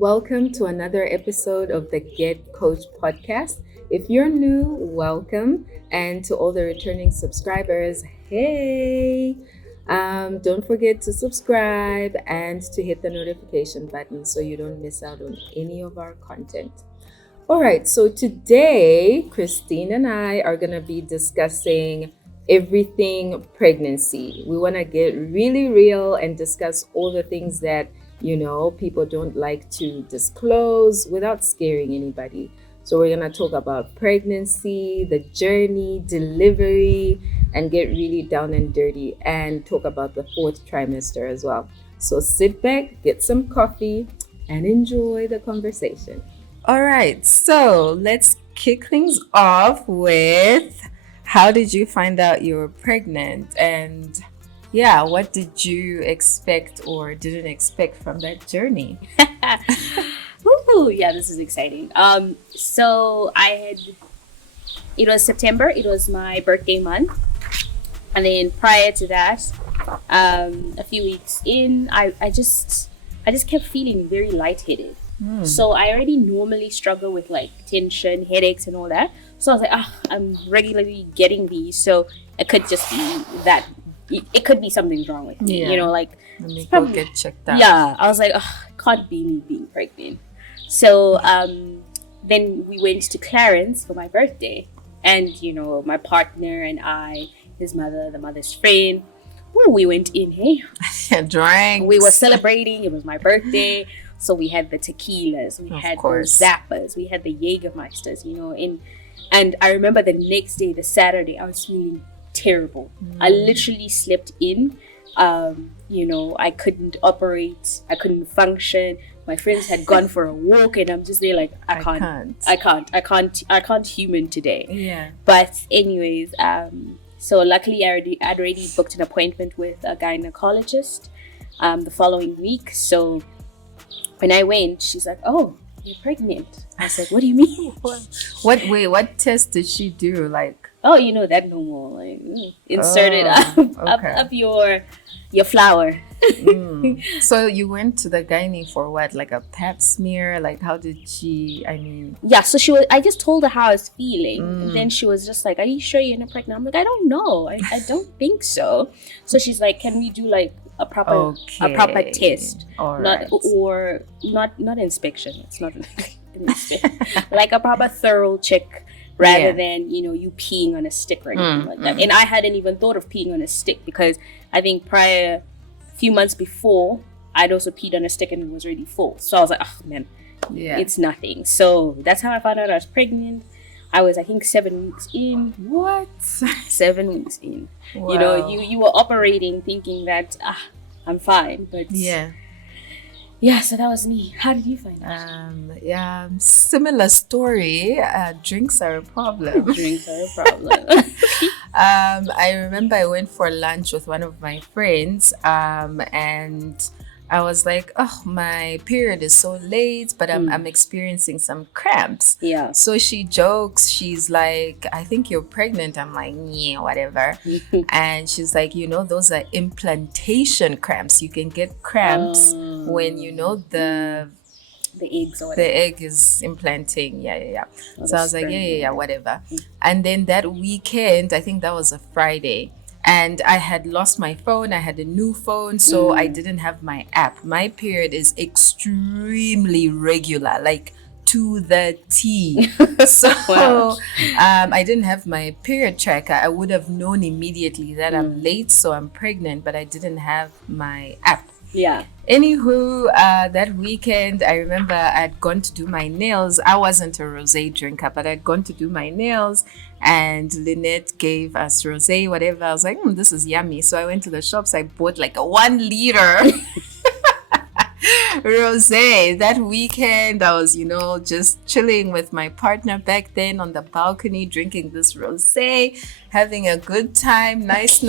Welcome to another episode of the Get Coach podcast. If you're new, welcome. And to all the returning subscribers, hey! Don't forget to subscribe and to hit the notification button so you don't miss out on any of our content. All right, so today, Christine and I are going to be discussing everything pregnancy. We want to get really real and discuss all the things that, people don't like to disclose without scaring anybody. So, we're going to talk about pregnancy, the journey, delivery, and get really down and dirty and talk about the fourth trimester as well. So, sit back, get some coffee, and enjoy the conversation. All right, so let's kick things off with how did you find out you were pregnant? And yeah, what did you expect or didn't expect from that journey? Woohoo! Yeah, this is exciting. So it was September, it was my birthday month. And then prior to that, a few weeks in, I just kept feeling very lightheaded. So I already normally struggle with like tension, headaches, and all that. So I was like, I'm regularly getting these. So it could just be that. It could be something's wrong with me. Yeah. Like Let me go get checked out. yeah. I was like, it can't be me being pregnant. So then we went to Clarence for my birthday, and my partner and I, his mother, the mother's friend. We went in. Hey, Drinks. we were celebrating. It was my birthday. So we had the tequilas, we had the Zappas, we had the Jägermeisters, and I remember the next day, the Saturday, I was feeling terrible. I literally slept in. I couldn't operate, I couldn't function. My friends had gone for a walk, and I'm just there like, I can't human today. Yeah. But anyways, so luckily I'd already booked an appointment with a gynecologist the following week. So when I went, she's like, "Oh, you're pregnant." I was like, "What do you mean?" What test did she do? Like, Oh, that normal, like insert it up your flower. So you went to the gynae for what? Like a pap smear? Like, how did she? I mean, Yeah, so I just told her how I was feeling. And then she was just like, "Are you sure you're not pregnant?" I'm like, "I don't know. I don't think so." So she's like, "Can we do like a proper test? All not right. or not inspection. It's not an inspection. Like a proper thorough check rather than, you peeing on a stick or anything like that." And I hadn't even thought of peeing on a stick because I think prior few months before I'd also peed on a stick and it was already full. So I was like, "Oh man, it's nothing." So that's how I found out I was pregnant. I was, I think, 7 weeks in. What? 7 weeks in. Wow. You were operating thinking that I'm fine, but yeah, so that was me. How did you find out? Similar story. Drinks are a problem. Drinks are a problem. I remember I went for lunch with one of my friends, and I was like, "Oh, my period is so late, but I'm experiencing some cramps." Yeah. So she jokes, she's like, "I think you're pregnant." I'm like, "Yeah, whatever." And she's like, "Those are implantation cramps. You can get cramps when the eggs or whatever. the egg is implanting." Yeah. So I was like, yeah, whatever. And then that weekend, I think that was a Friday, and I had lost my phone. I had a new phone, so I didn't have my app. My period is extremely regular, like to the T. So I didn't have my period tracker. I would have known immediately that I'm late, so I'm pregnant, but I didn't have my app. Yeah. Anywho, that weekend, I remember I'd gone to do my nails. I wasn't a rosé drinker, but I'd gone to do my nails, and Lynette gave us rosé, whatever. I was like, this is yummy. So I went to the shops. I bought like a 1 liter rosé. That weekend, I was, just chilling with my partner back then on the balcony, drinking this rosé, having a good time. Nice.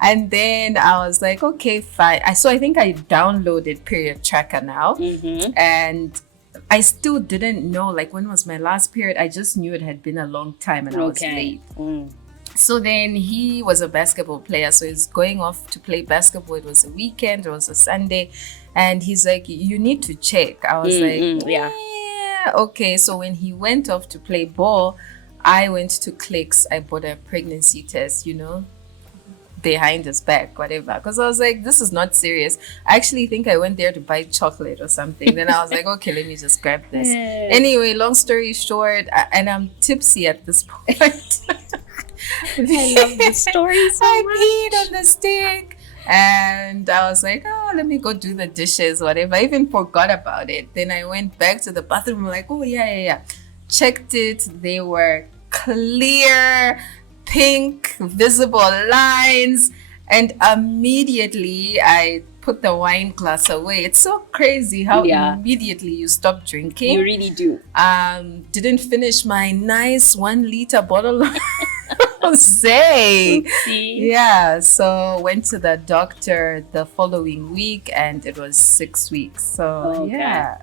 And then I was like, okay, fine. So I think I downloaded Period Tracker now. And I still didn't know, like, when was my last period. I just knew it had been a long time and I was late. So then he was a basketball player, so he's going off to play basketball. It was a weekend, it was a Sunday. And he's like, you need to check. I was like, yeah. yeah, okay. So when he went off to play ball, I went to Clicks. I bought a pregnancy test, behind his back, whatever. Because I was like, this is not serious. I actually think I went there to buy chocolate or something. Then I was like, okay, let me just grab this. Anyway, long story short, and I'm tipsy at this point. I love the story so I much. peed on the stick. And I was like, oh, let me go do the dishes, whatever. I even forgot about it. Then I went back to the bathroom, like, oh, yeah. Checked it. They were clear, pink, visible lines. And immediately I put the wine glass away. It's so crazy how immediately you stop drinking. You really do. Didn't finish my nice 1 liter bottle of rosé. Yeah, so went to the doctor the following week and it was 6 weeks. So yeah.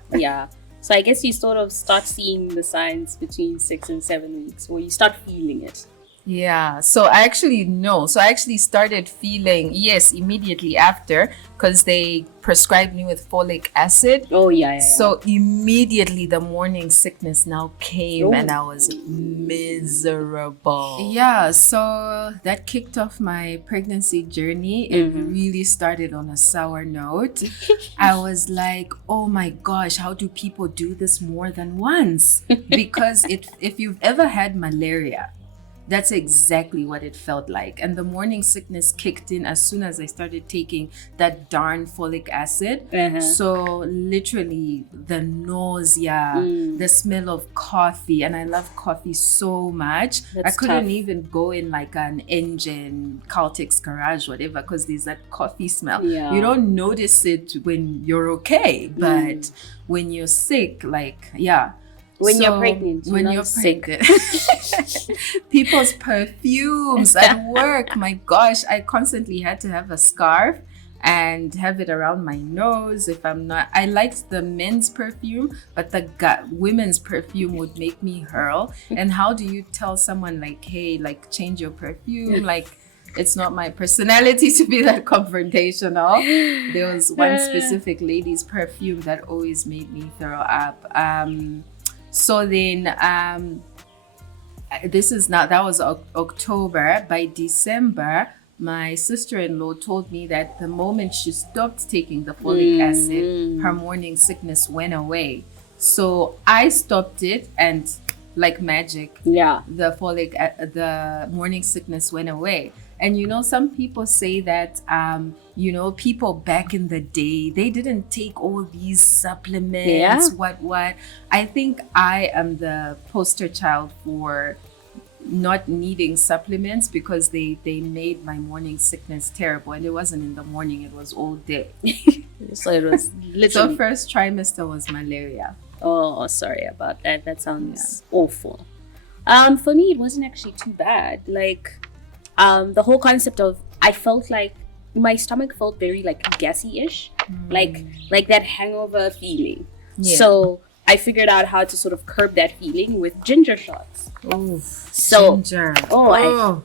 So I guess you sort of start seeing the signs between 6 and 7 weeks, or you start feeling it. Yeah, so I actually started feeling, yes, immediately after, because they prescribed me with folic acid. Oh, yeah. So immediately the morning sickness now came and I was miserable. Yeah, so that kicked off my pregnancy journey. It really started on a sour note. I was like, oh my gosh, how do people do this more than once? Because if you've ever had malaria, that's exactly what it felt like. And the morning sickness kicked in as soon as I started taking that darn folic acid. So literally the nausea, the smell of coffee, and I love coffee so much. I couldn't even go in like an engine, Caltex garage, whatever, because there's that coffee smell. Yeah. You don't notice it when you're okay, but when you're sick, when you're pregnant, sick. People's perfumes at work, my gosh, I constantly had to have a scarf and have it around my nose. If I'm not, I liked the men's perfume, but the women's perfume would make me hurl. And how do you tell someone like, hey, like change your perfume? Like, it's not my personality to be that confrontational. There was one specific lady's perfume that always made me throw up. So then, that was October. By December, my sister-in-law told me that the moment she stopped taking the folic acid, her morning sickness went away. So I stopped it and like magic, the morning sickness went away. And some people say that, people back in the day, they didn't take all these supplements, what. I think I am the poster child for not needing supplements because they made my morning sickness terrible. And it wasn't in the morning, it was all day. So it was literally. So first trimester was malaria. Oh, sorry about that. That sounds awful. For me, it wasn't actually too bad. Like, the whole concept of, I felt like my stomach felt very like gassy-ish, like that hangover feeling. Yeah. So I figured out how to sort of curb that feeling with ginger shots. Oh, so, ginger. I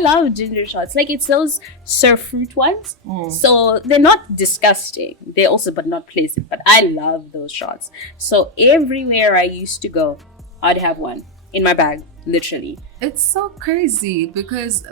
love ginger shots. Like, it's those surf fruit ones. So they're not disgusting. They're also, but not pleasant. But I love those shots. So everywhere I used to go, I'd have one in my bag, literally. It's so crazy because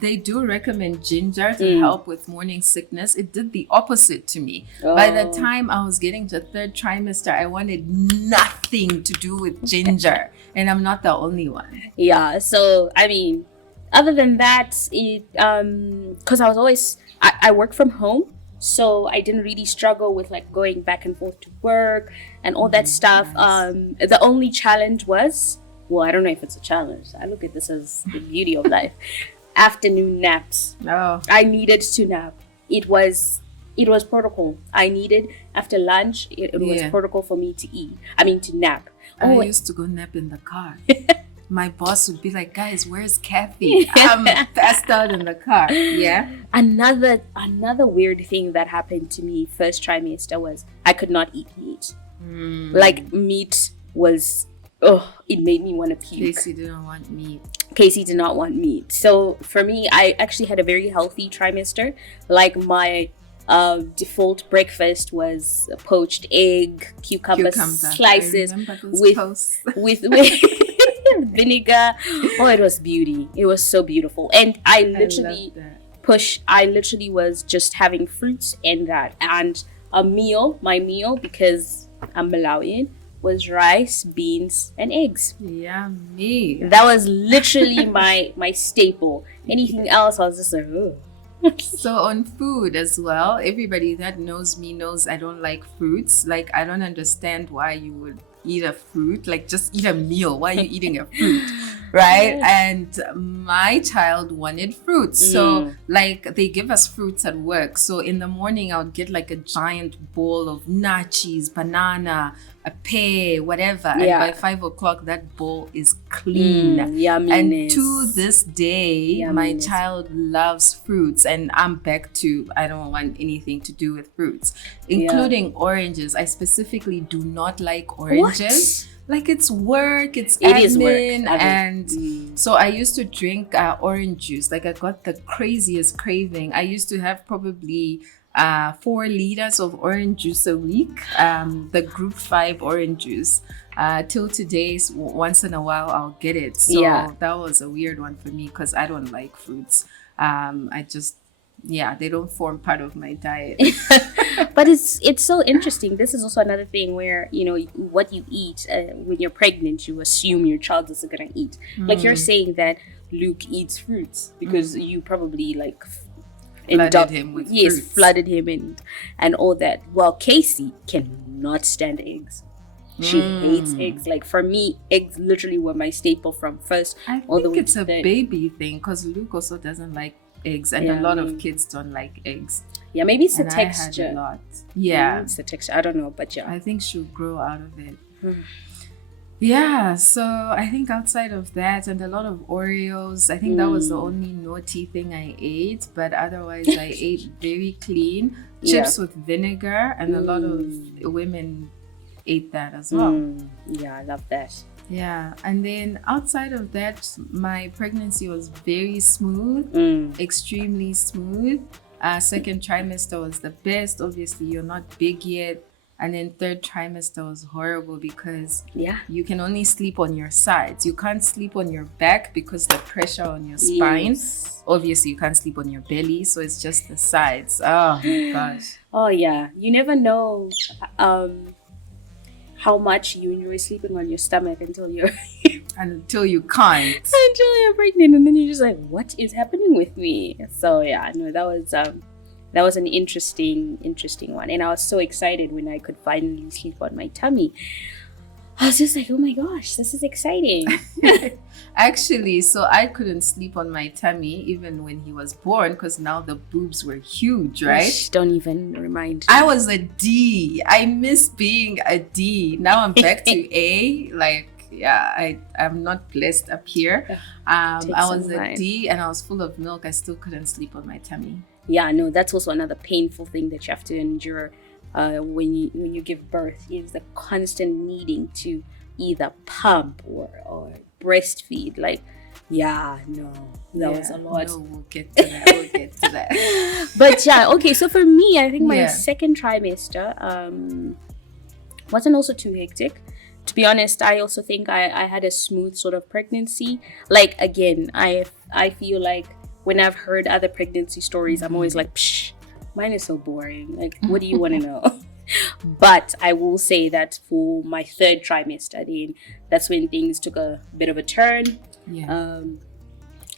they do recommend ginger to help with morning sickness. It did the opposite to me. By the time I was getting to third trimester, I wanted nothing to do with ginger. And I'm not the only one. Yeah, so I mean, other than that, it because I work from home, so I didn't really struggle with like going back and forth to work and all that stuff. Nice. The only challenge was, well, I don't know if it's a challenge. I look at this as the beauty of life. Afternoon naps. Oh. I needed to nap. It was protocol. I needed, after lunch, it was protocol for me to nap. I used to go nap in the car. My boss would be like, guys, where's Kathy? I'm passed out in the car. Yeah. Another weird thing that happened to me first trimester was I could not eat meat. Like, meat was... it made me want to puke. Casey didn't want meat. Casey did not want meat. So for me, I actually had a very healthy trimester. Like, my Default breakfast was a poached egg, cucumber Cucumber. I slices remember those with posts. with vinegar. Oh, it was beauty. It was so beautiful. And I literally love that. I literally was just having fruits and that. And my meal, because I'm Malawian, was rice, beans, and eggs. Yummy. That was literally my staple. Anything else, I was just like, oh. So on food as well, everybody that knows me knows I don't like fruits. Like, I don't understand why you would eat a fruit. Like, just eat a meal. Why are you eating a fruit? Right? And my child wanted fruits. So like, they give us fruits at work. So in the morning, I would get like a giant bowl of nachos, banana, a pear, whatever. And by 5 o'clock, that bowl is clean. Yumminess. And to this day, my Yumminess. child loves fruits. And I'm back to, I don't want anything to do with fruits, including oranges. I specifically do not like oranges. Like, it's work, it's It admin, is work. and so I used to drink orange juice. Like, I got the craziest craving. I used to have probably 4 liters of orange juice a week, the group 5 orange juice. Till today, once in a while I'll get it. So that was a weird one for me because I don't like fruits. I just, they don't form part of my diet. But it's so interesting. This is also another thing where, you know, what you eat when you're pregnant, you assume your child is going to eat. Like, you're saying that Luke eats fruits because you probably like flooded him with fruits. Flooded him and all that. Well, Casey cannot stand eggs. She hates eggs. Like, for me, eggs literally were my staple from first all the way it's to a baby thing because Luke also doesn't like eggs, and a lot of kids don't like eggs. Yeah, maybe it's the And texture. I had a lot. Yeah, It's the texture. I don't know, but I think she'll grow out of it. Yeah, so I think outside of that, and a lot of Oreos, I think that was the only naughty thing I ate, but otherwise I ate very clean. Chips with vinegar, and a lot of women ate that as well. Yeah, I love that. Yeah, and then outside of that, my pregnancy was very smooth, extremely smooth. Second trimester was the best. Obviously, you're not big yet. And then third trimester was horrible because you can only sleep on your sides. You can't sleep on your back because the pressure on your spine. Obviously, you can't sleep on your belly, so it's just the sides. Oh my gosh. Oh yeah, you never know how much you enjoy sleeping on your stomach until you can't. Until you're pregnant, and then you're just like, what is happening with me? So yeah, no, that was an interesting one, and I was so excited when I could finally sleep on my tummy. I was just like, oh my gosh, this is exciting. Actually, so I couldn't sleep on my tummy even when he was born because now the boobs were huge, right? Don't even remind me. I was a D. I miss being a D. Now I'm back to A. Like, I'm not blessed up here. I was a D and I was full of milk. I still couldn't sleep on my tummy. Yeah, no, that's also another painful thing that you have to endure when you give birth, is the constant needing to either pump or breastfeed. Like, that was a lot. No, we'll get to that. But yeah, okay, so for me, I think my second trimester wasn't also too hectic. To be honest, I also think I had a smooth sort of pregnancy. Like, again, I feel like when I've heard other pregnancy stories, I'm always like, psh, mine is so boring. Like, what do you want to know? But I will say that for my third trimester, then that's when things took a bit of a turn.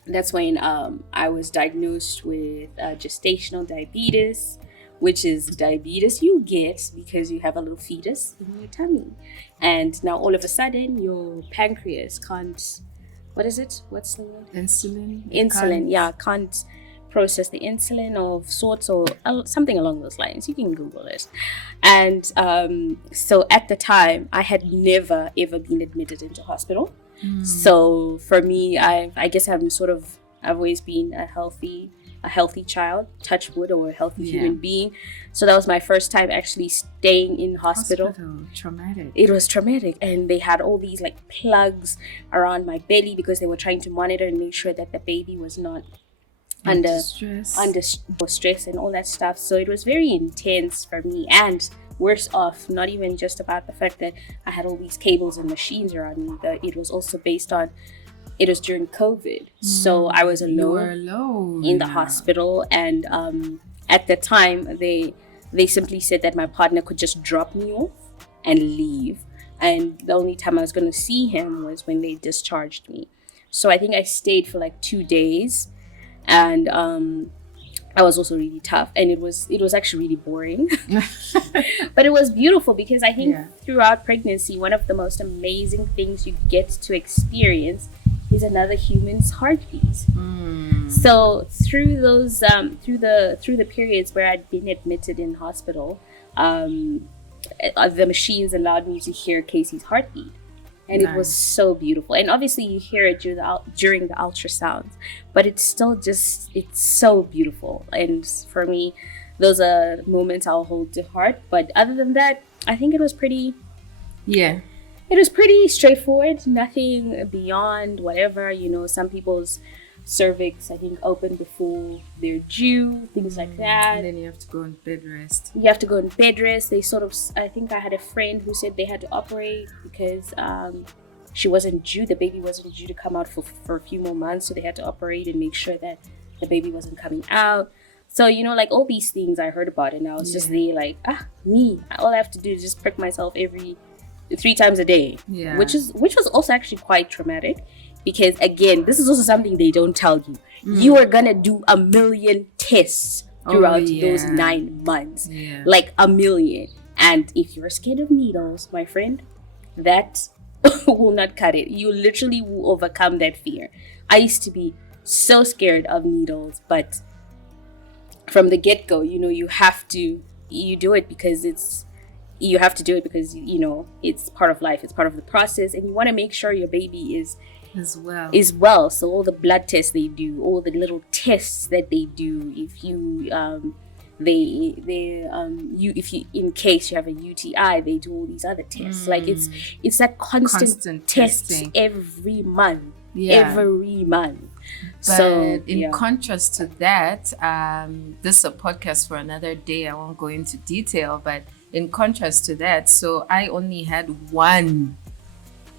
That's when I was diagnosed with gestational diabetes, which is diabetes you get because you have a little fetus in your tummy. And now all of a sudden your pancreas can't, what is it? What's the word? Insulin, can't process the insulin of sorts or something along those lines. You can Google it. And so at the time, I had never ever been admitted into hospital. So for me, I guess I've always been a healthy child, touch wood, or a healthy human being. So that was my first time actually staying in hospital. Traumatic. It was traumatic, and they had all these like plugs around my belly because they were trying to monitor and make sure that the baby was not under Stress. stress and all that stuff. So it was very intense for me, and worse off, not even just about the fact that I had all these cables and machines around me, but it was also based on, it was during COVID. So I was You were alone alone in the hospital, and at the time they simply said that my partner could just drop me off and leave, and the only time I was going to see him was when they discharged me. So I think I stayed for like 2 days, and I was also really tough, and it was actually really boring. But it was beautiful because I think throughout pregnancy, one of the most amazing things you get to experience is another human's heartbeat. So through those through the periods where I'd been admitted in hospital, the machines allowed me to hear Casey's heartbeat, and it was so beautiful. And obviously you hear it during the ultrasounds, but it's still just, it's so beautiful. And for me, those are moments I'll hold to heart. But other than that, I think it was pretty straightforward. Nothing beyond whatever, some people's cervix, I think, open before they're due, things like that. And then you have to go on bed rest. You have to go on bed rest. They sort of, I think I had a friend who said they had to operate because she wasn't due, the baby wasn't due to come out for a few more months, so they had to operate and make sure that the baby wasn't coming out. So, like all these things I heard about, and I was just there like, me, all I have to do is just prick myself every 3 times a day, which was also actually quite traumatic. Because again, this is also something they don't tell you. You are gonna do 1 million tests throughout those 9 months. Like 1 million. And if you're scared of needles, my friend, that will not cut it. You literally will overcome that fear. I used to be so scared of needles, but from the get-go, you do it because it's part of life, it's part of the process, and you want to make sure your baby is well. So all the blood tests they do, all the little tests that they do, if you if you, in case you have a UTI, they do all these other tests. Like it's that constant tests testing every month. But So in contrast to that, this is a podcast for another day. I won't go into detail, but in contrast to that, so I only had one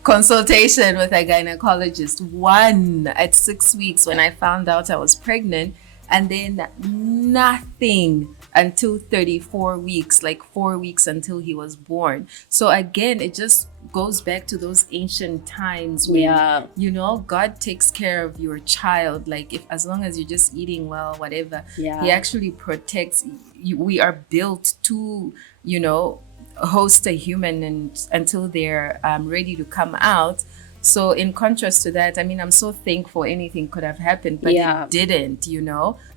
consultation with a gynecologist, one at 6 weeks when I found out I was pregnant, and then nothing until 34 weeks, like 4 weeks until he was born. So again, it just goes back to those ancient times when God takes care of your child. Like, if as long as you're just eating well, whatever, he actually protects you. We are built to host a human and until they're ready to come out. So in contrast to that, I mean, I'm so thankful anything could have happened, but it didn't,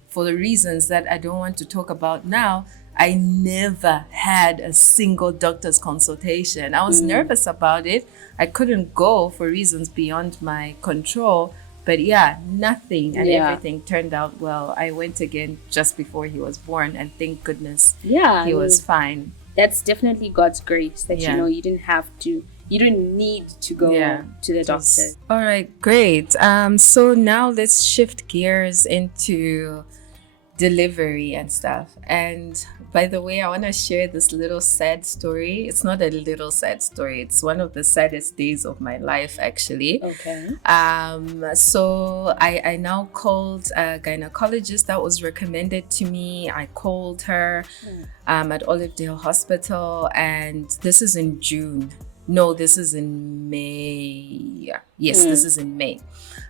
for the reasons that I don't want to talk about now. I never had a single doctor's consultation. I was nervous about it. I couldn't go for reasons beyond my control. But nothing, and everything turned out well. I went again just before he was born, and thank goodness he was fine. That's definitely God's grace that you didn't need to go to the doctor. All right, great. So now let's shift gears into delivery and stuff. And by the way, I want to share this little sad story. It's not a little sad story. It's one of the saddest days of my life, actually. Okay. So I now called a gynecologist that was recommended to me. I called her at Olivedale Hospital, and this is in June. No, this is in May. Yes, this is in May.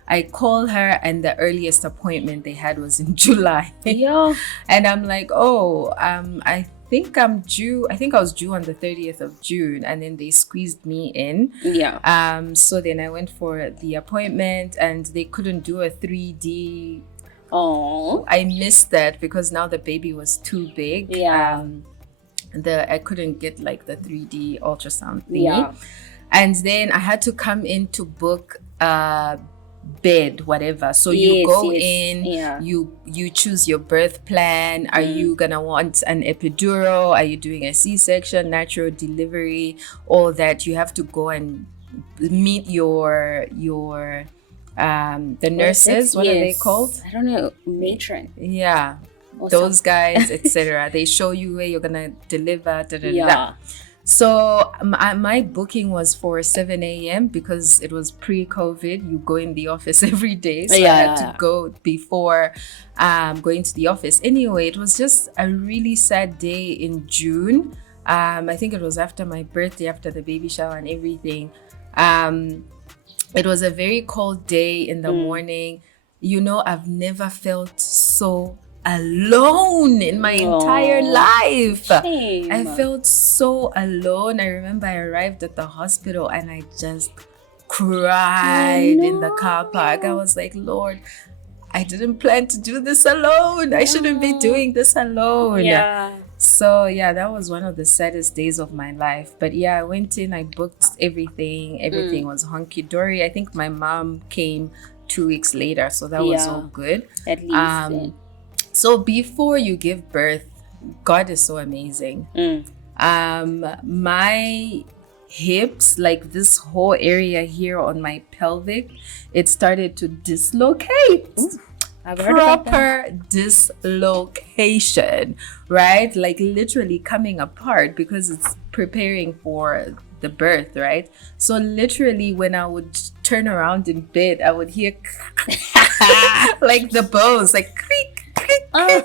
I called her, and the earliest appointment they had was in July. And I'm like, I think I'm due. I think I was due on the 30th of June, and then they squeezed me in. So then I went for the appointment, and they couldn't do a 3D. Oh, I missed that because now the baby was too big. I couldn't get like the 3D ultrasound thingy. And then I had to come in to book bed, whatever. So you go in, you choose your birth plan. Are you gonna want an epidural? Are you doing a C-section, natural delivery? All that. You have to go and meet your the What is it? nurses, what are they called? Yes. I don't know. Matron Yeah, or those something. guys, etc. They show you where you're gonna deliver. Da, da, da, da. Yeah. So my booking was for 7 a.m. because it was pre-COVID. You go in the office every day, so I had to go before going to the office. Anyway, it was just a really sad day in June. I think it was after my birthday, after the baby shower and everything. It was a very cold day in the morning. You know, I've never felt so alone in my entire life. Shame. I felt so alone. I remember I arrived at the hospital and I just cried in the car park. I was like, Lord, I didn't plan to do this alone. I shouldn't be doing this alone. Yeah. So yeah, that was one of the saddest days of my life. But yeah, I went in, I booked everything. Everything was hunky dory. I think my mom came 2 weeks later, so that was all good. At least. So before you give birth, God is so amazing. My hips, like this whole area here on my pelvic, it started to dislocate. I've heard about that. Proper dislocation, right? Like literally coming apart because it's preparing for the birth, right? So literally when I would turn around in bed, I would hear like the bones, like creak, creak, creak.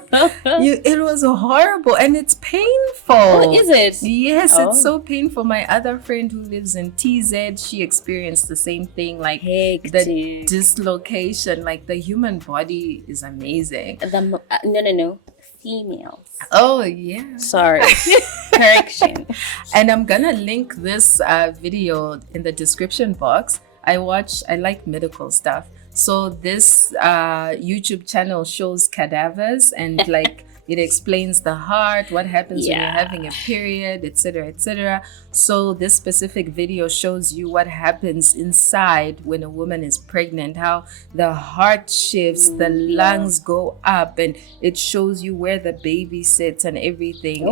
It was horrible and it's painful. Oh, is it? Yes, it's so painful. My other friend who lives in TZ, she experienced the same thing, like the dislocation. Like the human body is amazing. No. Females. Oh, yeah. Sorry. Correction. And I'm gonna link this video in the description box. I like medical stuff. So this YouTube channel shows cadavers and like it explains the heart, what happens when you're having a period, etc., etc. So this specific video shows you what happens inside when a woman is pregnant, how the heart shifts, the lungs go up, and it shows you where the baby sits and everything.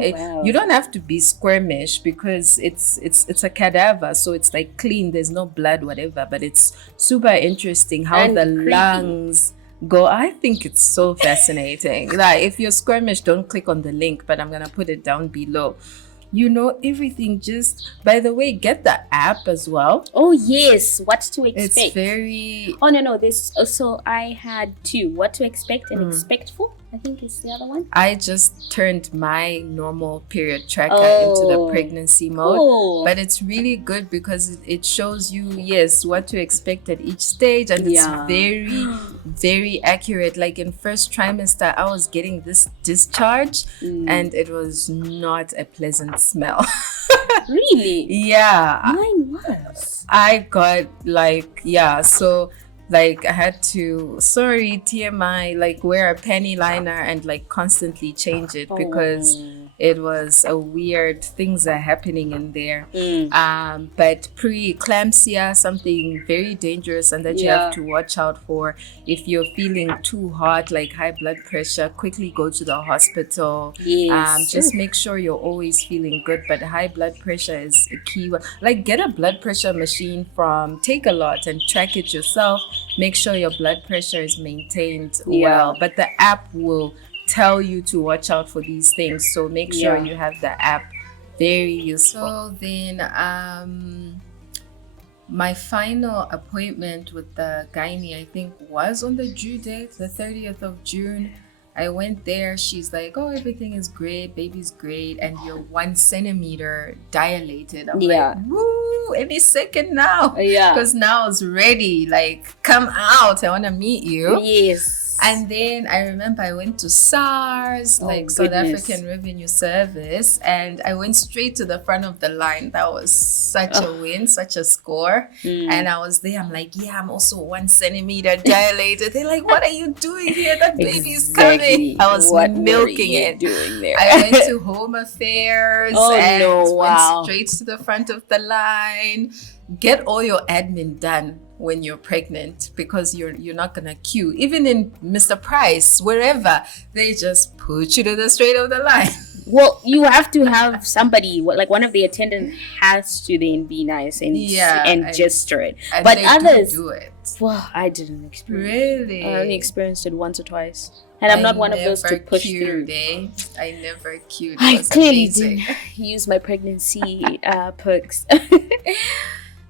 You don't have to be squirmish because it's a cadaver, so it's like clean, there's no blood, whatever, but it's super interesting how the lungs go. I think it's so fascinating. Like if you're squirmish, don't click on the link, but I'm gonna put it down below. You know, everything. Just by the way, get the app as well. Oh yes, what to expect. It's very no, this also I had two. What to expect and expectful, I think is the other one. I just turned my normal period tracker into the pregnancy mode, but it's really good because it shows you what to expect at each stage, and it's very very accurate. Like in first trimester, I was getting this discharge and it was not a pleasant smell. Really? Yeah. Mine was. I got so like I had to, sorry, TMI, like wear a panty liner and like constantly change it because it was a weird, things are happening in there. But pre-eclampsia, something very dangerous and that you have to watch out for. If you're feeling too hot, like high blood pressure, quickly go to the hospital. Just make sure you're always feeling good, but high blood pressure is a key one. Like get a blood pressure machine from Take a Lot and track it yourself. Make sure your blood pressure is maintained well, but the app will tell you to watch out for these things, so make sure you have the app. Very useful. So then my final appointment with the gynae, I think, was on the due date, the 30th of June. I went there. She's like, oh, everything is great, baby's great, and you're 1 centimeter dilated. I'm like, woo, any second now. Because now it's ready. Like, come out. I want to meet you. Yes. And then I remember I went to SARS, South African Revenue Service, and I went straight to the front of the line. That was such a win, such a score. And I was there. I'm like, I'm also 1 centimeter dilated. They're like, what are you doing here? That baby's coming. I was milking it. Doing there? I went to Home Affairs went straight to the front of the line. Get all your admin done when you're pregnant because you're not gonna queue. Even in Mr. Price, wherever, they just put you to the straight of the line. Well, you have to have somebody, like one of the attendants has to then be nice and Yeah, and gesture it. and But they others, do it. well, I didn't experience. Really? I only experienced it once or twice, and I'm not one of those to push through. I never queued. I Was clearly amazing. didn't use my pregnancy perks.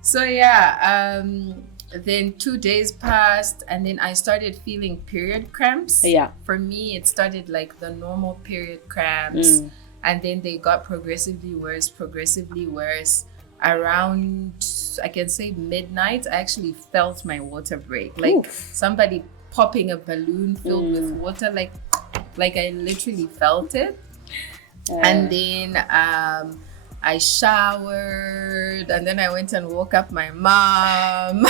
So yeah, then 2 days passed, and then I started feeling period cramps. Yeah. For me, it started like the normal period cramps, and then they got progressively worse. Around, I can say midnight, I actually felt my water break, like Oof. somebody popping a balloon filled with water, like I literally felt it. And then I showered, and then I went and woke up my mom.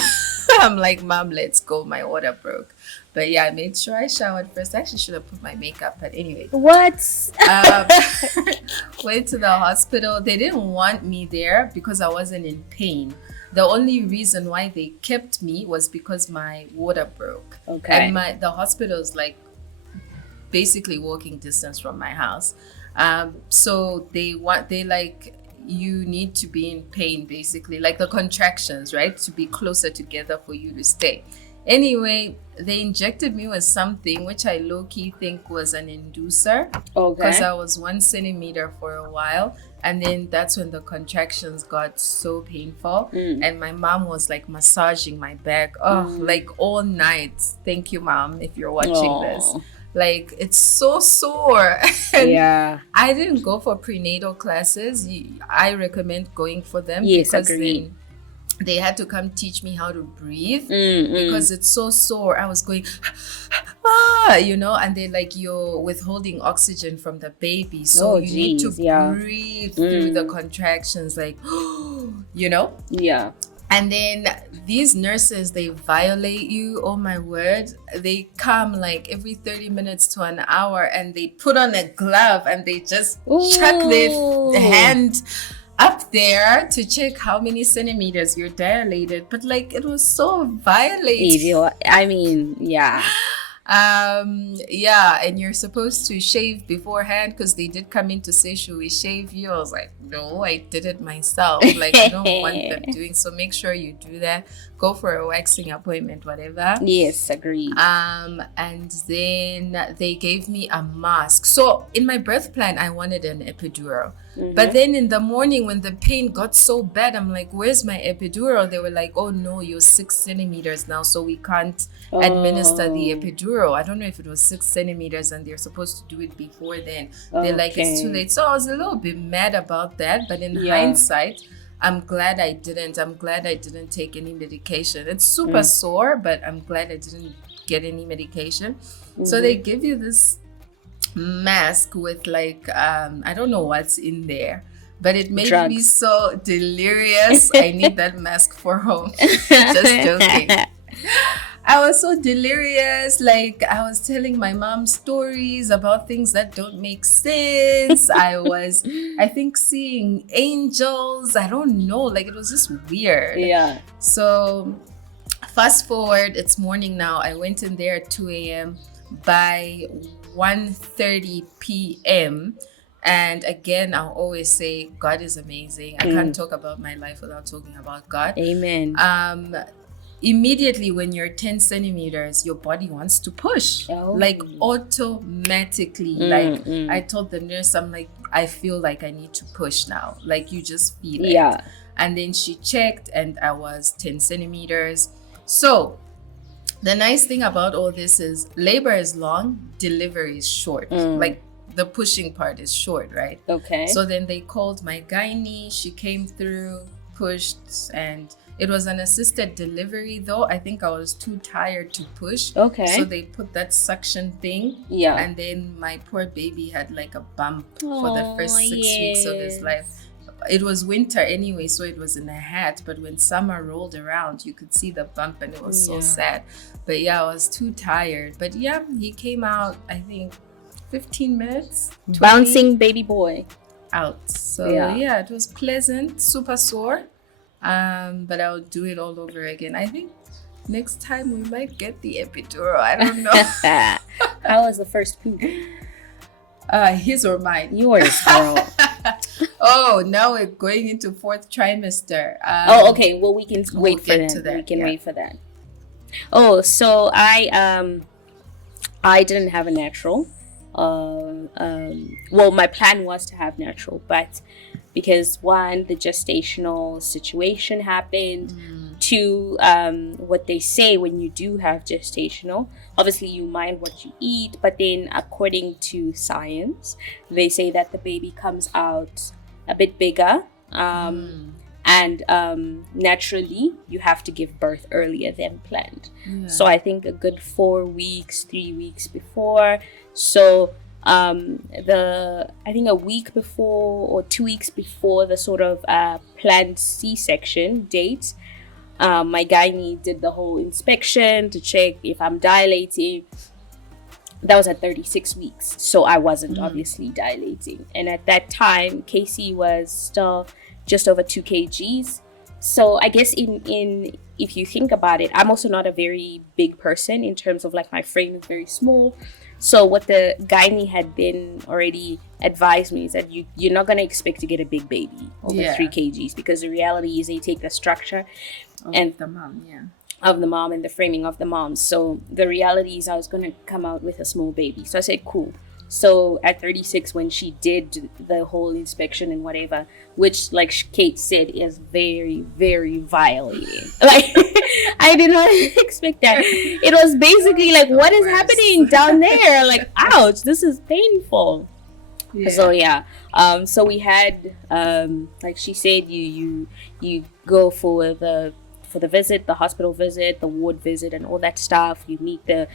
I'm like, Mom, let's go. My water broke. But yeah, I made sure I showered first. I actually should have put my makeup, but anyway. What? Um, went to the hospital. They didn't want me there because I wasn't in pain. The only reason why they kept me was because my water broke. Okay. And the hospital is like basically walking distance from my house. So they like, you need to be in pain, basically, like the contractions, right, to be closer together for you to stay. Anyway, they injected me with something which I low-key think was an inducer, because I was 1 centimeter for a while, and then that's when the contractions got so painful. And my mom was like massaging my back, like all night. Thank you, Mom, if you're watching this. Like, it's so sore. Yeah. I didn't go for prenatal classes. I recommend going for them. Yes, because agreed. then they had to come teach me how to breathe because it's so sore. I was going, and they're like, you're withholding oxygen from the baby. So you need to breathe through the contractions, like, Yeah. And then these nurses, they violate you. Oh my word. They come like every 30 minutes to an hour, and they put on a glove and they just chuck their hand up there to check how many centimeters you're dilated. But like, it was so violating. I mean, yeah. And you're supposed to shave beforehand, because they did come in to say, should we shave you? I was like, no, I did it myself. Like, I don't want them doing, so make sure you do that. Go for a waxing appointment, whatever. Yes, agreed. And then they gave me a mask. So in my birth plan, I wanted an epidural. But then in the morning, when the pain got so bad, I'm like, where's my epidural? They were like, oh no, you're 6 centimeters now, so we can't administer the epidural. I don't know if it was 6 centimeters and they're supposed to do it before then. They're like, it's too late. So I was a little bit mad about that. But in hindsight, I'm glad I didn't. I'm glad I didn't take any medication. It's super sore, but I'm glad I didn't get any medication. So they give you this mask with like, I don't know what's in there, but it made me so delirious. I need that mask for home. Just joking. I was so delirious. Like, I was telling my mom stories about things that don't make sense. I think, seeing angels. I don't know. Like, it was just weird. Yeah. So fast forward, it's morning now. I went in there at 2 a.m. By 1:30 p.m. And again, I'll always say, God is amazing. I can't talk about my life without talking about God. Amen. Immediately when you're 10 centimeters, your body wants to push, like automatically. Like, I told the nurse, I'm like, I feel like I need to push now. Like, you just feel it. And then she checked, and I was 10 centimeters. So the nice thing about all this is labor is long, delivery is short. Like, the pushing part is short, right? Okay. So then they called my gynae. She came through, pushed, and it was an assisted delivery, though. I think I was too tired to push. Okay. So they put that suction thing. Yeah. And then my poor baby had like a bump for the first 6 weeks of his life. It was winter anyway, so it was in a hat. But when summer rolled around, you could see the bump, and it was so sad. But yeah, I was too tired. But yeah, he came out, I think, 15 minutes. 20, bouncing baby boy out. So yeah, it was pleasant, super sore. But I'll do it all over again. I think next time we might get the epidural. I don't know. How was the first poop? His or mine? Yours, girl. Oh, now we're going into fourth trimester. Oh, okay. Well, we can we'll wait for get to that. that, We can yeah. wait for that. Oh, so I didn't have a natural. Well, my plan was to have natural, but because one, the gestational situation happened. Two, what they say when you do have gestational, obviously you mind what you eat, but then according to science, they say that the baby comes out a bit bigger. And naturally you have to give birth earlier than planned. So I think a good 4 weeks, 3 weeks before. So I think a week before or 2 weeks before the sort of planned C-section date, my gynae did the whole inspection to check if I'm dilating. That was at 36 weeks, so I wasn't obviously dilating. And at that time, Casey was still just over 2 kgs. So I guess in if you think about it, I'm also not a very big person in terms of like my frame is very small. So what the gynae had then already advised me is that you're not going to expect to get a big baby over 3 kgs, because the reality is they take the structure Of the mom, of the mom and the framing of the mom. So the reality is I was going to come out with a small baby. So I said, cool. So at 36, when she did the whole inspection and whatever, which like Kate said is very, very violating. Like I did not expect that. It was basically like, what is happening down there? Like, ouch, this is painful. So so we had like she said, you go for the visit, the hospital visit, the ward visit, and all that stuff. You meet the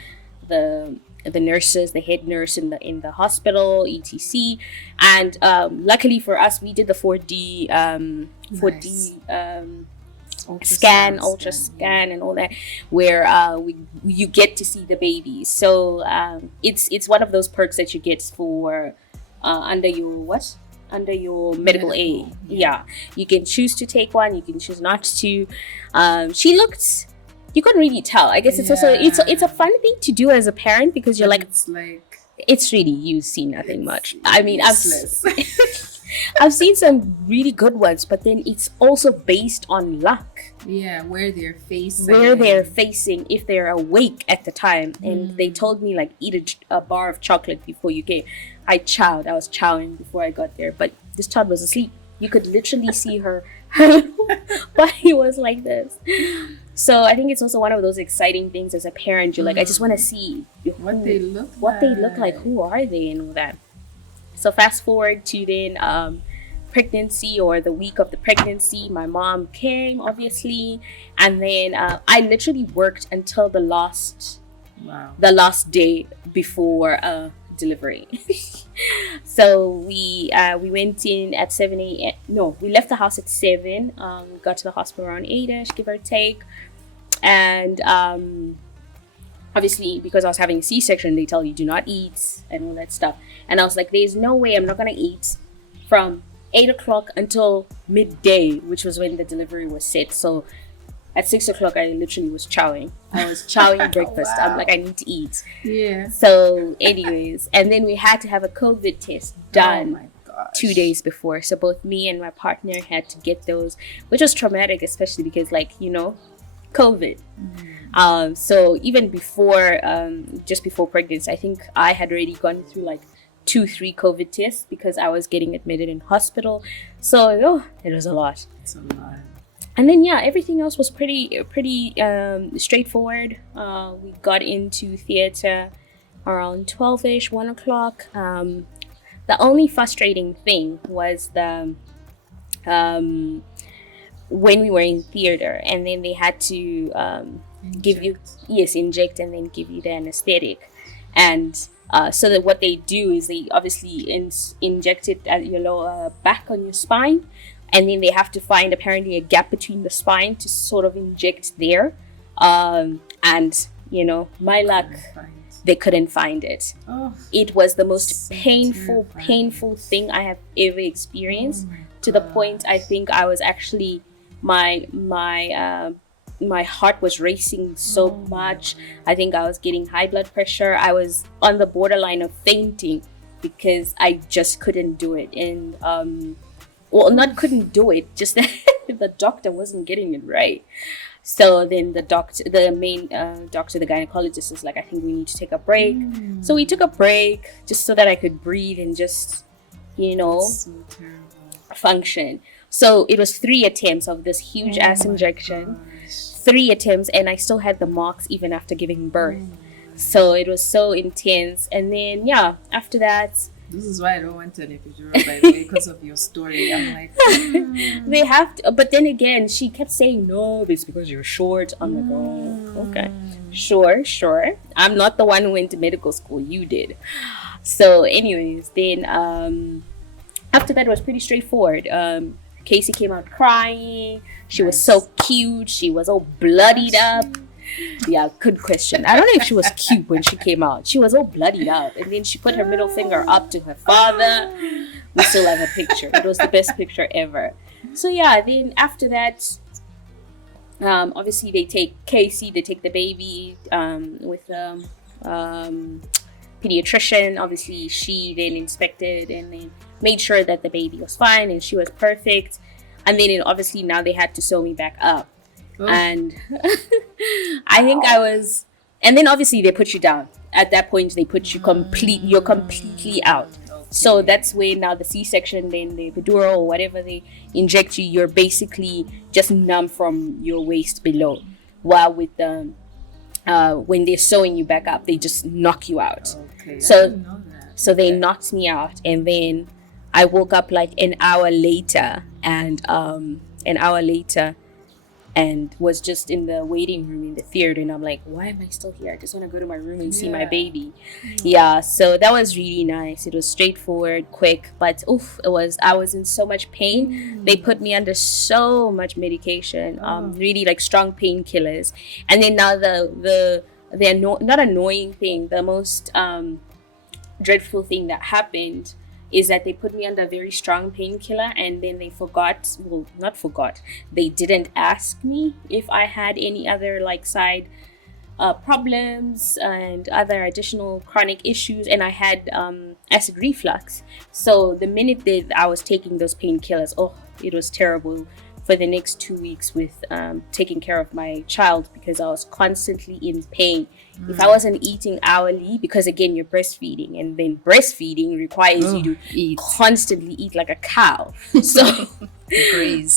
nurses, the head nurse in the hospital, etc. And luckily for us, we did the 4D ultra scan and all that, where you get to see the baby. So it's one of those perks that you get for under your medical aid. Yeah, you can choose to take one, you can choose not to. She looked, you couldn't really tell. I guess it's also it's a fun thing to do as a parent, because you're it's really, you see nothing much. I mean, I've seen some really good ones, but then it's also based on luck. Yeah, where they're facing, if they're awake at the time. And they told me like eat a bar of chocolate before you came. I was chowing before I got there, but this child was asleep. You could literally see her body was like this. So I think it's also one of those exciting things as a parent. You're like, I just want to see what they look like, who are they, and all that. So fast forward to then pregnancy, or the week of the pregnancy, my mom came, obviously, and then I literally worked until the last day before delivery. So we went in at 7 a.m. No, we left the house at 7. Got to the hospital around 8ish, give or take. And obviously, because I was having a C-section, they tell you do not eat and all that stuff. And I was like, there's no way I'm not gonna eat from 8 o'clock until midday, which was when the delivery was set. So at 6 o'clock, I literally was chowing. I was chowing breakfast. I'm like, I need to eat. Yeah. So anyways, and then we had to have a COVID test done. Oh my gosh. 2 days before. So both me and my partner had to get those, which was traumatic, especially because, like, COVID. So even before, just before pregnancy, I think I had already gone through like 2-3 COVID tests because I was getting admitted in hospital. So it was a lot. It's a lot. And then everything else was pretty straightforward. We got into theater around 12ish, 1 o'clock. The only frustrating thing was when we were in theater, and then they had to inject and then give you the anesthetic. And so that what they do is they obviously inject it at your lower back on your spine, and then they have to find apparently a gap between the spine to sort of inject there. And my luck, they couldn't find it. Oh, it was the most painful thing I have ever experienced. To the point, I think I was actually my heart was racing so much. I think I was getting high blood pressure. I was on the borderline of fainting because I just couldn't do it. And well, not couldn't do it, just that the doctor wasn't getting it right. So then the main doctor, the gynecologist, is like, I think we need to take a break. So we took a break just so that I could breathe and just, That's so terrible. function. So it was 3 attempts of this huge ass injection. Gosh. 3 attempts, and I still had the marks even after giving birth. So it was so intense. And then after that, This is why I don't want an epidural, by the way, because of your story. I'm like, they have to, but then again, she kept saying, no, it's because you're short. I'm like, oh, okay, sure. I'm not the one who went to medical school. You did. So anyways, then after that, it was pretty straightforward. Casey came out crying. She was so cute. She was all bloodied up. Yeah, good question. I don't know if she was cute when she came out. She was all bloodied up, and then she put her middle finger up to her father. We still have a picture. It was the best picture ever. So then after that, obviously they take Casey, they take the baby with the pediatrician. Obviously she then inspected and then made sure that the baby was fine and she was perfect. And then obviously now they had to sew me back up. And I think I was, and then obviously they put you down. At that point they put you you're completely out. So that's where now the C-section, then the epidural or whatever they inject you, you're basically just numb from your waist below. While with the when they're sewing you back up, they just knock you out. Okay, So I didn't know that. so they knocked me out, and then I woke up like an hour later, and was just in the waiting room in the theater, and I'm like, why am I still here? I just want to go to my room and see my baby. So that was really nice. It was straightforward, quick, but I was in so much pain. They put me under so much medication, really like strong painkillers. And then now the not annoying thing, the most dreadful thing that happened is that they put me under a very strong painkiller, and then they they didn't ask me if I had any other like side problems and other additional chronic issues, and I had acid reflux. So the minute that I was taking those painkillers, it was terrible for the next 2 weeks with taking care of my child, because I was constantly in pain. If I wasn't eating hourly, because again, you're breastfeeding, and then breastfeeding requires you to constantly eat like a cow. So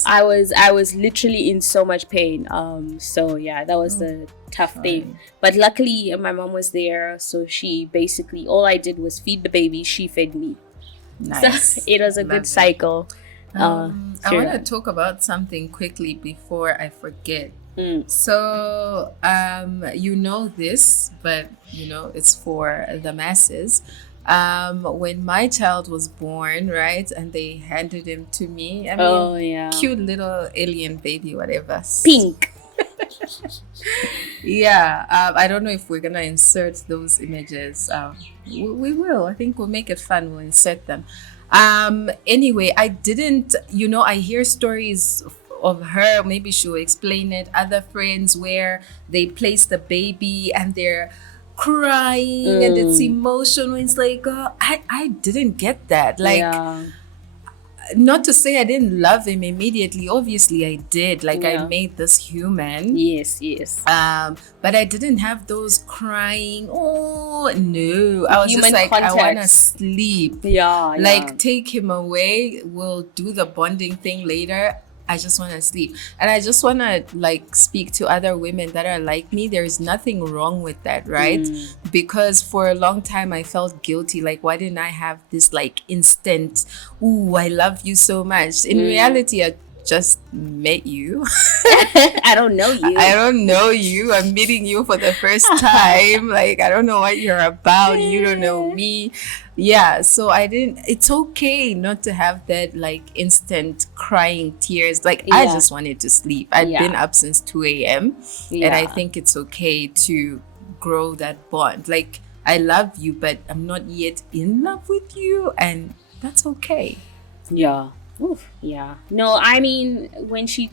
I was literally in so much pain. That was the tough thing. But luckily my mom was there, so she basically, all I did was feed the baby, she fed me. Nice. So it was a good cycle. I want to talk about something quickly before I forget. So, you know this, but it's for the masses. When my child was born, right, and they handed him to me, cute little alien baby, whatever. Pink. I don't know if we're gonna insert those images. We will. I think we'll make it fun. We'll insert them. Anyway, I didn't, I hear stories of her, maybe she'll explain it, other friends where they place the baby and they're crying and it's emotional. It's like, I didn't get that. Not to say I didn't love him immediately. Obviously I did. I made this human. Yes. But I didn't have those crying. Oh no. I was Human just like, context. I wanna sleep. Take him away. We'll do the bonding thing later. I just want to sleep. And I just want to speak to other women that are like me. There's nothing wrong with that, right? Because for a long time I felt guilty. Why didn't I have this instant, ooh, I love you so much. In reality, I just met you. I don't know you. I don't know you. I'm meeting you for the first time. I don't know what you're about. You don't know me. So it's okay not to have that instant crying tears. I just wanted to sleep. I've been up since 2 a.m. And I think it's okay to grow that bond. I love you, but I'm not yet in love with you, and that's okay. Oof, yeah. No, I mean, when she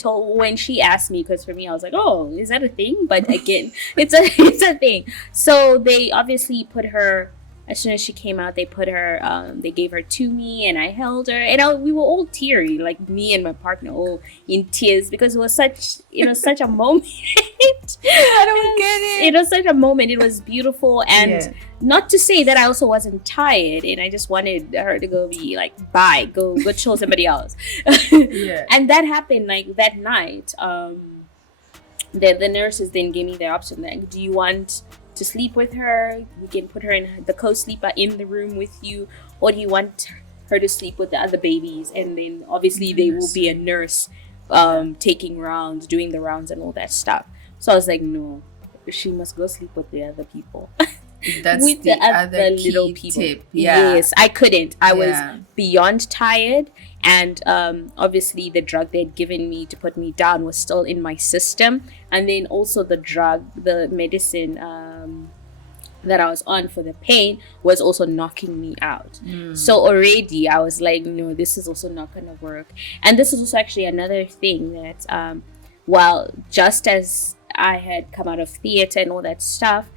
asked me, because for me, I was like, oh, is that a thing? But again, it's a thing. So they obviously put her as soon as she came out, they put her, they gave her to me, and I held her, and we were all teary, like me and my partner, all in tears, because it was such a moment. I don't get It was such a moment. It was beautiful, and Yeah. not to say that I also wasn't tired, and I just wanted her to go be like, bye, go chill somebody else. Yeah. And that happened like that night. The nurses then gave me the option, like, do you want to sleep with her? We can put her in the co-sleeper in the room with you, or do you want her to sleep with the other babies? And then obviously there will be a nurse taking rounds, doing the rounds and all that stuff. So I was like, no, she must go sleep with the other people. That's With the the other other little key people. tip. Yeah. Yes, I couldn't. I Yeah. was beyond tired, and obviously the drug they'd given me to put me down was still in my system, and then also the medicine that I was on for the pain was also knocking me out. So already I was like, no, this is also not gonna work. And this is also actually another thing that while just as I had come out of theater and all that stuff,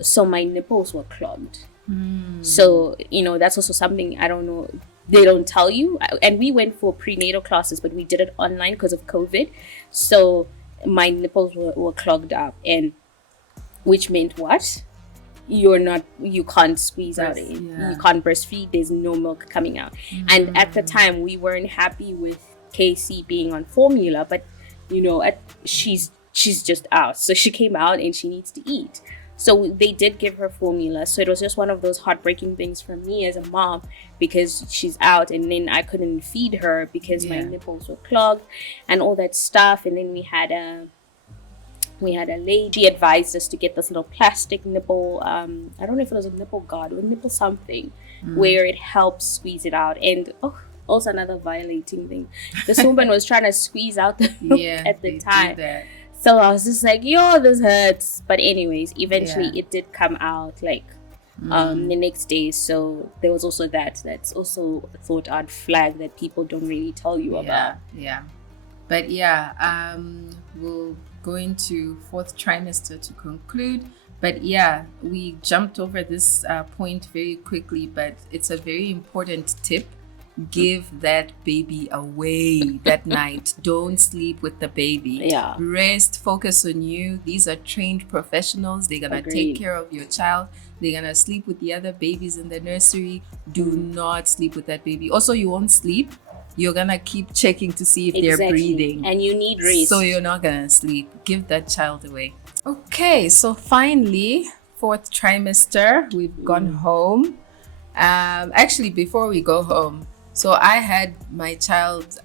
so my nipples were clogged. So that's also something I don't know, they don't tell you. And we went for prenatal classes, but we did it online because of COVID. So my nipples were clogged up, and which meant what? You can't squeeze out it. Yeah. You can't breastfeed. There's no milk coming out. And at the time we weren't happy with Casey being on formula, but she's just out. So she came out and she needs to eat. So they did give her formula. So it was just one of those heartbreaking things for me as a mom, because she's out, and then I couldn't feed her because my nipples were clogged and all that stuff. And then we had a lady. She advised us to get this little plastic nipple. I don't know if it was a nipple guard or a nipple something, where it helps squeeze it out. And also another violating thing. This woman was trying to squeeze out the milk at the time. So I was just like, yo, this hurts. But anyways, eventually it did come out like the next day. So there was also that's also a thought I'd flag that people don't really tell you about. Yeah. But we'll go into fourth trimester to conclude. But we jumped over this point very quickly, but it's a very important tip. Give that baby away that night. Don't sleep with the baby. Yeah. Rest, focus on you. These are trained professionals. They're going to take care of your child. They're going to sleep with the other babies in the nursery. Do not sleep with that baby. Also, you won't sleep. You're going to keep checking to see if they're breathing. And you need rest. So you're not going to sleep. Give that child away. Okay, so finally, fourth trimester, we've gone home. Actually, before we go home, so I had my child,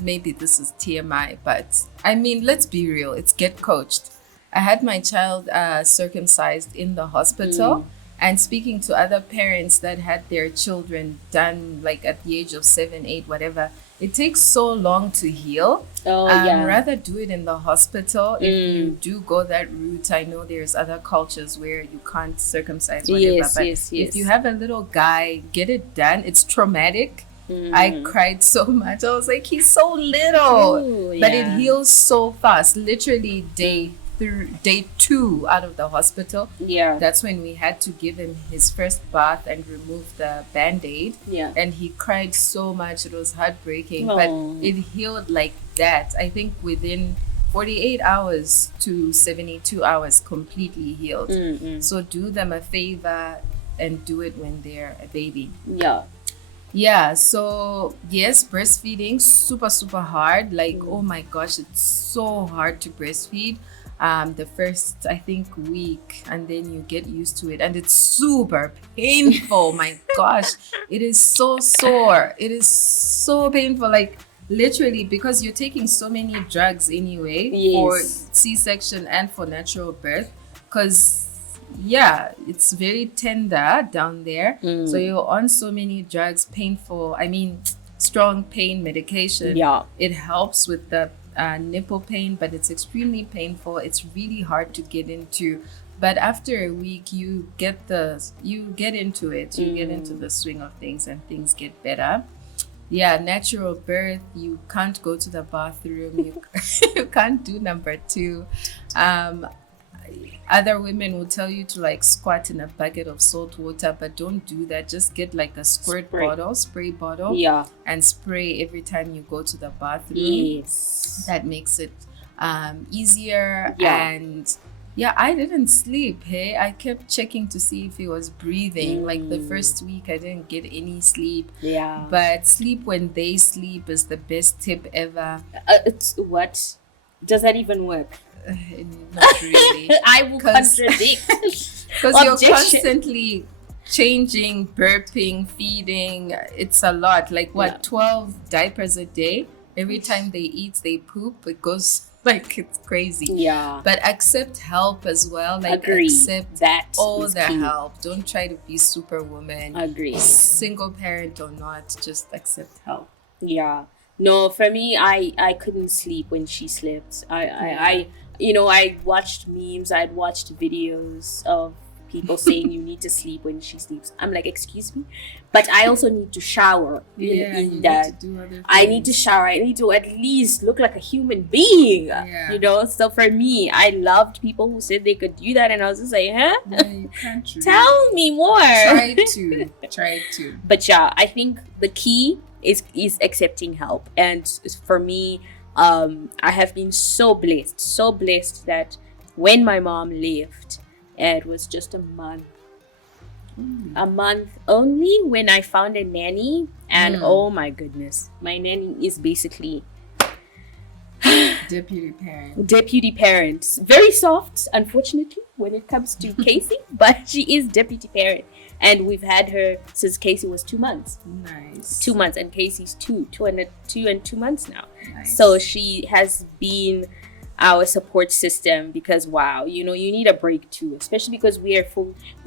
maybe this is TMI, but I mean, let's be real, it's get coached. I had my child circumcised in the hospital, and speaking to other parents that had their children done like at the age of 7, 8, whatever, it takes so long to heal. Rather do it in the hospital. If you do go that route, I know there's other cultures where you can't circumcise whatever, but if you have a little guy, get it done. It's traumatic. I cried so much. I was like, he's so little. But it heals so fast. Literally day 2 out of the hospital. That's when we had to give him his first bath and remove the band-aid. And he cried so much. It was heartbreaking. But it healed like that. I think within 48 hours to 72 hours, completely healed. So do them a favor and do it when they're a baby. So yes, breastfeeding, super, super hard. Like, oh my gosh, it's so hard to breastfeed. The first, I think, week, and then you get used to it, and it's super painful. My gosh, it is so sore. It is so painful, like literally, because you're taking so many drugs anyway for C-section and for natural birth, because it's very tender down there. So you're on so many drugs, painful, I mean strong pain medication. It helps with the nipple pain, but it's extremely painful. It's really hard to get into, but after a week you get into it. You get into the swing of things, and things get better. Natural birth, you can't go to the bathroom. You can't do number 2. Other women will tell you to like squat in a bucket of salt water, but don't do that. Just get like a Spray. spray bottle, Yeah. and spray every time you go to the bathroom. Yes. That makes it easier. Yeah. And yeah, I didn't sleep. Hey, I kept checking to see if he was breathing. Like the first week, I didn't get any sleep. Yeah. But sleep when they sleep is the best tip ever. It's what? Does that even work? Not really. I will 'Cause- contradict. Because you're Objection. constantly changing, burping, feeding. It's a lot. Like what, Yeah. 12 diapers a day? Every time they eat, they poop. It goes like it's crazy. Yeah. But accept help as well. Like Agree. accept That all is the key. help. Don't try to be superwoman. Agree. Single parent or not, just accept help. Yeah. No, for me, I couldn't sleep when she slept. I I watched memes. I'd watched videos of people saying you need to sleep when she sleeps. I'm like, excuse me, but I also need to shower. Yeah, you in need that. to do other things. I need to shower. I need to at least look like a human being. Yeah. You know. So for me, I loved people who said they could do that, and I was just like, huh? Yeah, you can't really. Tell me more. Try to. But yeah, I think the key is accepting help. And for me, I have been so blessed that when my mom left, it was just a month only when I found a nanny. And oh my goodness, my nanny is basically deputy parent. Very soft, unfortunately, when it comes to Casey, but she is deputy parent. And we've had her since Casey was 2 months. Nice. 2 months, and Casey's two and 2 months now. Nice. So she has been our support system, because wow, you need a break too, especially because we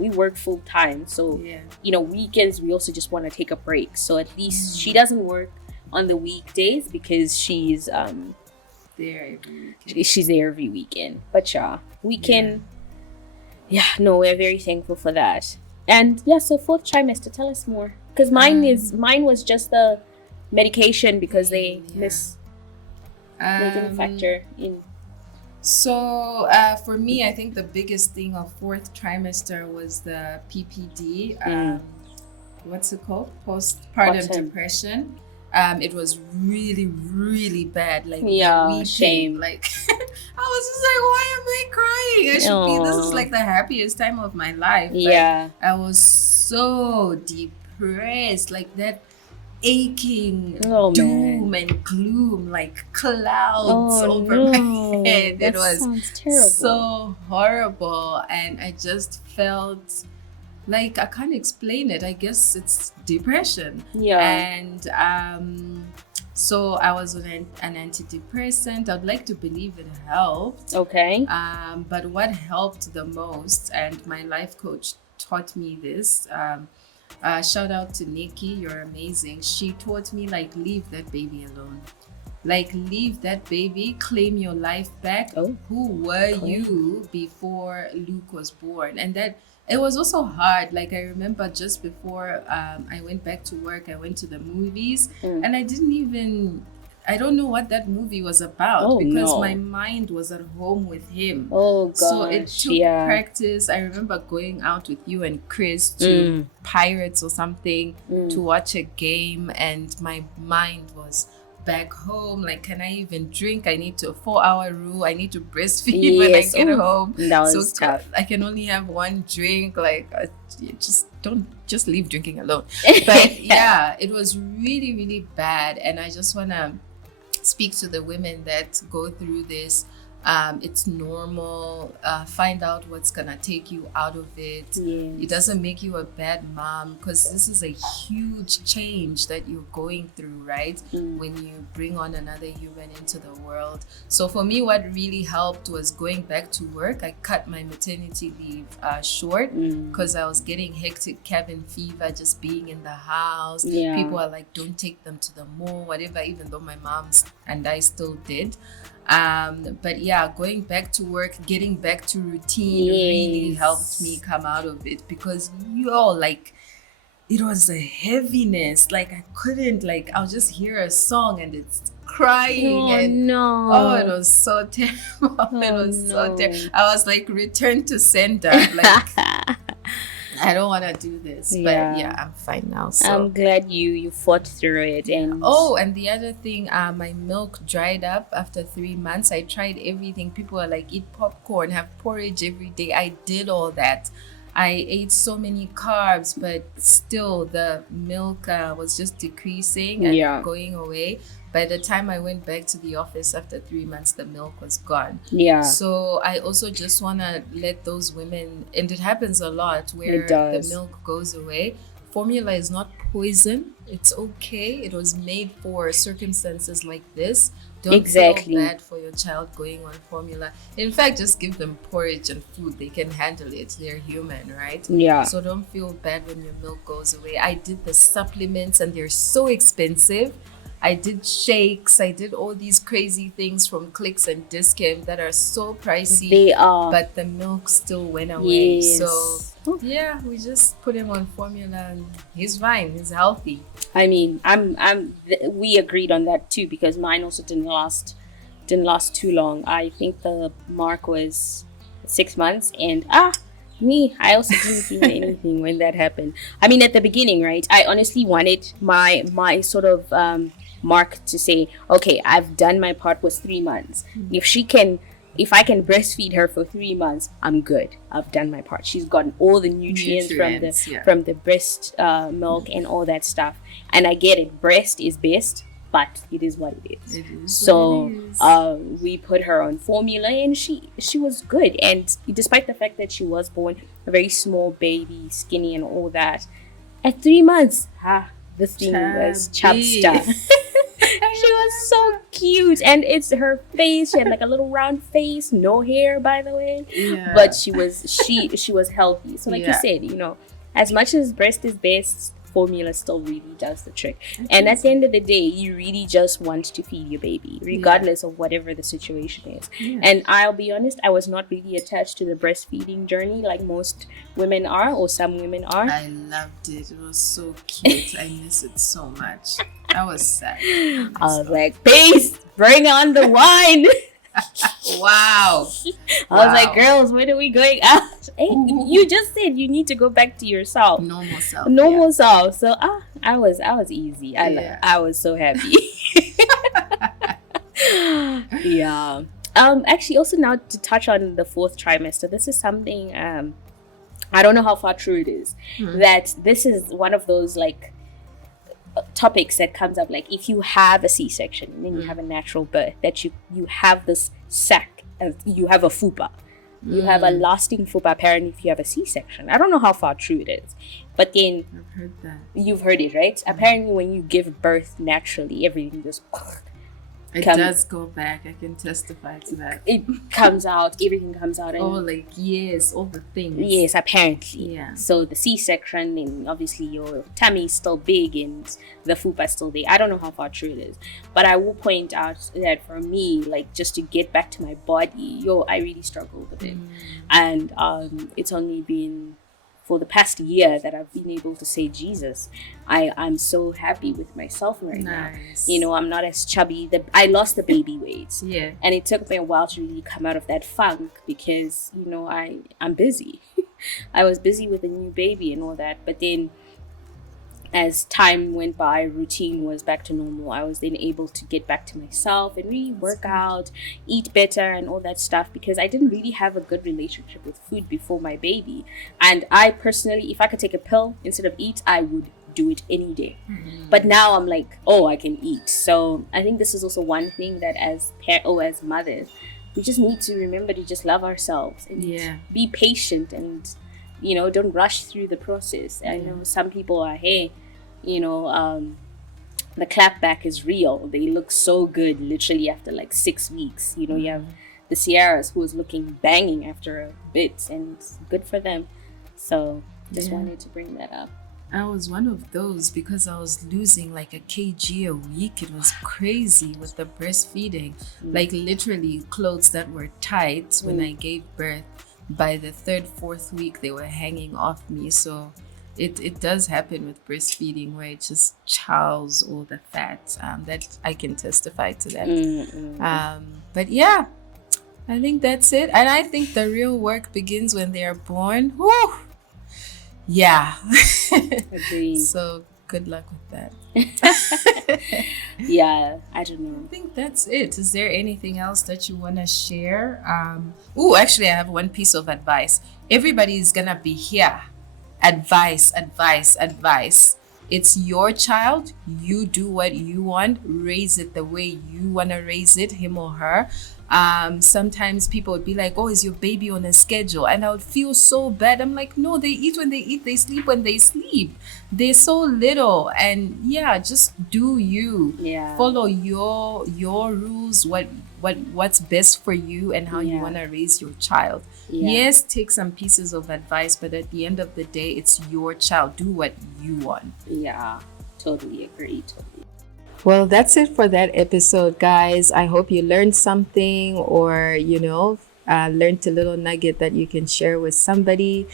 work full time. So Yeah. weekends we also just want to take a break. So at least she doesn't work on the weekdays because she's There every weekend. she's there every weekend. But yeah, we can. Yeah, no, we're very thankful for that. And yeah, so fourth trimester, tell us more, because mine was just the medication because they they didn't factor in. So for me, I think the biggest thing of fourth trimester was the PPD. What's it called? Postpartum depression. It was really, really bad. Like weeping. Shame. Like I was just like, why am I crying? I should be. This is like the happiest time of my life. But Yeah. I was so depressed. Like that aching doom and gloom, like clouds over my head. That It was sounds terrible. so horrible, and I just felt like I can't explain it. I guess it's depression. Yeah. And so I was on an antidepressant. I'd like to believe it helped. Okay. But what helped the most, and my life coach taught me this. Shout out to Nikki, you're amazing. She taught me, like, leave that baby alone. Like, leave that baby, claim your life back. Oh. Who were you before Luke was born? And that it was also hard. Like, I remember just before I went back to work, I went to the movies, and I don't know what that movie was about because my mind was at home with him. Oh gosh. So it took practice. I remember going out with you and Chris to Pirates or something to watch a game, and my mind was back home. Like, can I even drink? I need to 4-hour rule. I need to breastfeed when I get home. That was tough. I can only have one drink. Like, just leave drinking alone. But yeah, it was really, really bad, and I just wanna speak to the women that go through this. It's normal. Find out what's gonna take you out of it. Yes. It doesn't make you a bad mom, because this is a huge change that you're going through, right? When you bring on another human into the world. So for me, what really helped was going back to work. I cut my maternity leave short because I was getting hectic cabin fever just being in the house. Yeah. People are like, don't take them to the mall, whatever, even though my mom's and I still did. But yeah, going back to work, getting back to routine really helped me come out of it, because it was a heaviness. Like, I couldn't, like, I'll just hear a song and it's crying, Oh and oh, it no. was so terrible. It Oh was so terrible. no. I was like, return to sender. Like, I don't want to do this. But Yeah. yeah, I'm fine now. So I'm glad you fought through it yeah. and Oh, and the other thing, my milk dried up after 3 months. I tried everything. People are like, eat popcorn, have porridge every day. I did all that. I ate so many carbs, but still the milk was just decreasing and yeah. going away. By the time I went back to the office after 3 months, the milk was gone. Yeah. So I also just want to let those women, and it happens a lot It where the does. milk goes away. Formula is not poison. It's okay. It was made for circumstances like this. Don't Exactly. feel bad for your child going on formula. In fact, just give them porridge and food. They can handle it. They're human, right? Yeah. So don't feel bad when your milk goes away. I did the supplements and they're so expensive. I did shakes. I did all these crazy things from Clicks and Discount that are so pricey. They are. But the milk still went away. Yes. So yeah, we just put him on formula and he's fine. He's healthy. I mean, we agreed on that too because mine also didn't last too long. I think the mark was 6 months, and I also didn't feel anything when that happened. I mean, at the beginning, right? I honestly wanted my sort of mark to say, okay, I've done my part was 3 months. If I can breastfeed her for 3 months, I'm good. I've done my part. She's gotten all the nutrients from the breast milk and all that stuff. And I get it. Breast is best, but it is what it is. So we put her on formula, and she was good. And despite the fact that she was born a very small baby, skinny and all that, at 3 months, the thing was chubster. She was so cute, and it's her face. She had like a little round face, no hair, by the way. Yeah. But she was healthy. So like you said, as much as breast is best, formula still really does the trick. And at the end of the day, you really just want to feed your baby, regardless of whatever the situation is. Yeah. And I'll be honest, I was not really attached to the breastfeeding journey like most women are, or some women are. I loved it. It was so cute. I miss it so much. I was sad. I was like, peace, bring on the wine. Wow. I was like, girls, when are we going out? Hey, you just said you need to go back to yourself. Normal self. So I was easy. I was so happy. Yeah. Actually, also now to touch on the fourth trimester, this is something I don't know how far true it is. That this is one of those like topics that comes up, like if you have a C-section and then you have a natural birth, that you have this sac, you have a fupa, you have a lasting fupa apparently if you have a C-section. I don't know how far true it is, but then I've heard that. You've heard it, right? Apparently when you give birth naturally, everything just does go back. I can testify to that. It comes out, everything comes out. And all the things. Yes, apparently. Yeah. So the C-section, and obviously your tummy is still big and the fupa is still there. I don't know how far true it is. But I will point out that for me, like just to get back to my body, I really struggled with it. And it's only been for the past year that I've been able to say, Jesus, I'm so happy with myself right now. I'm not as chubby. I lost the baby weight. Yeah. And it took me a while to really come out of that funk because, I'm busy. I was busy with a new baby and all that. But then as time went by, routine was back to normal. I was then able to get back to myself and really work out, eat better and all that stuff, because I didn't really have a good relationship with food before my baby. And I personally, if I could take a pill instead of eat, I would do it any day. But now I'm like, I can eat. So I think this is also one thing that as mothers, we just need to remember to just love ourselves and be patient and don't rush through the process. I know some people are, the clapback is real. They look so good literally after like 6 weeks. You have the Sierras who is looking banging after a bit, and it's good for them. So just wanted to bring that up. I was one of those because I was losing like a kg a week. It was crazy with the breastfeeding. Like literally clothes that were tight when I gave birth, by the 3rd, 4th week, they were hanging off me. So it does happen with breastfeeding where it just chows all the fat. That I can testify to that. But yeah, I think that's it. And I think the real work begins when they are born. Whew. Yeah. Agreed. So good luck with that. Yeah, I don't I know. think that's it. Is there anything else that you want to share? Oh, actually, I have one piece of advice. Everybody is going to be here. Advice, advice, advice. It's your child. You do what you want. Raise it the way you want to raise it, him or her. Sometimes people would be like, "Oh, is your baby on a schedule?" And I would feel so bad. I'm like, "No, they eat when they eat. They sleep when they sleep. They're so little." And yeah, just do you. Yeah. Follow your rules. What's best for you and how you Yeah. want to raise your child. Yeah. Yes, take some pieces of advice, but at the end of the day, it's your child. Do what you want. Yeah. Totally agree. Totally. Well, that's it for that episode, guys. I hope you learned something or, learned a little nugget that you can share with somebody.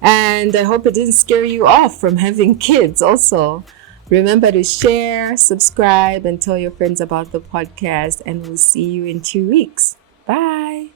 And I hope it didn't scare you off from having kids also. Remember to share, subscribe, and tell your friends about the podcast. And we'll see you in 2 weeks. Bye.